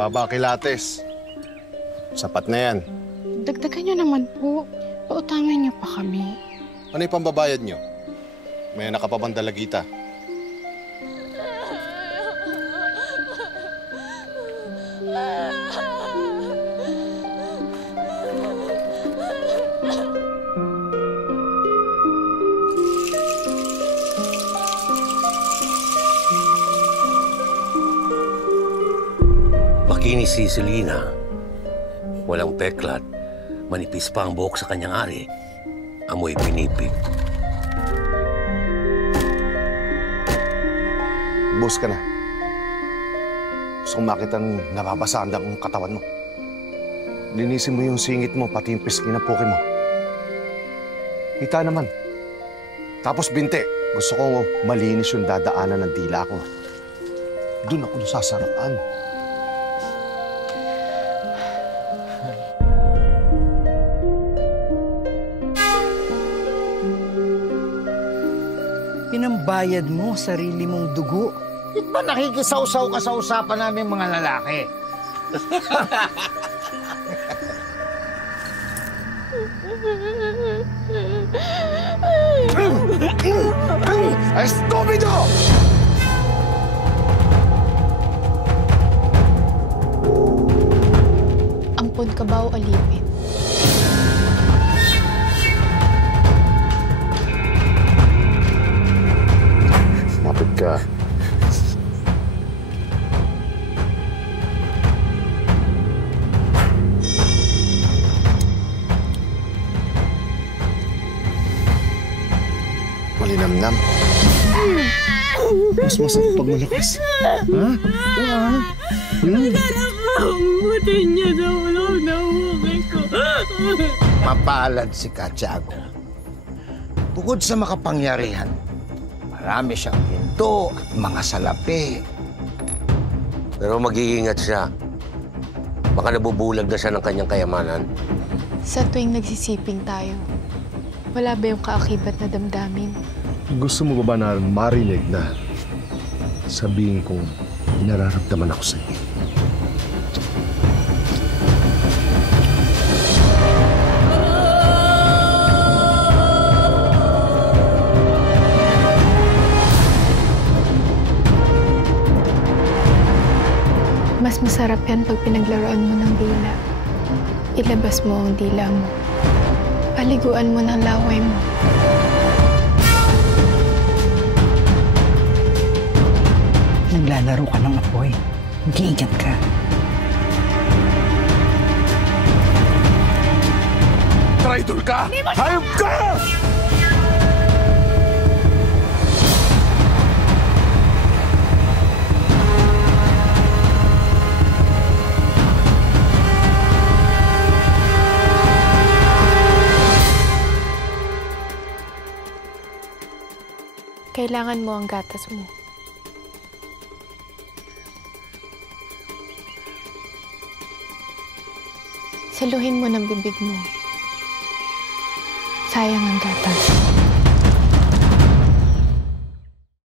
Mababa kilates. Sapat na yan. Dagdagan nyo naman po. Pautangin nyo pa kami. Ano yung pambabayad nyo? May nakapabandalagita. Makinis si Selena. Walang peklat. Manipis pa ang buhok sa kanyang ari. Amoy pinipig. Bus ka na. Gusto kong makita nababasaan ang katawan mo. Linisin mo yung singit mo, pati yung pisngi ng puki mo. Kita naman. Tapos binte. Gusto ko malinis yung dadaanan ng dila ko. Doon ako nasasarapan. Pinambayad mo sarili mong dugo. Di ba nakikisaw-saw ka sa usapan namin mga lalaki? Estupido! Ampun ka ba o alipin? Mapit ka. Malinamnam. Mas masarap pag malakas. Ha? Butin niya na wala na hukay ko. Mapalad si Katiago. Bukod sa makapangyarihan, marami siyang hinto at mga salapi. Pero mag-iingat siya. Baka nabubulag na siya ng kanyang kayamanan. Sa tuwing nagsisiping tayo, wala ba yung kaakibat na damdamin? Gusto mo ba na marinig na sabihin kong nararamdaman ako sa'yo? Mas masarap yan pag pinaglaruan mo ng dila. Ilabas mo ang dila mo. Paliguan mo ng laway mo. Naglalaro ka ng apoy. Mag-iingat ka. Traitor ka! Hayop ka! Kailangan mo ang gatas mo. Saluhin mo ng bibig mo. Sayang ang gatas.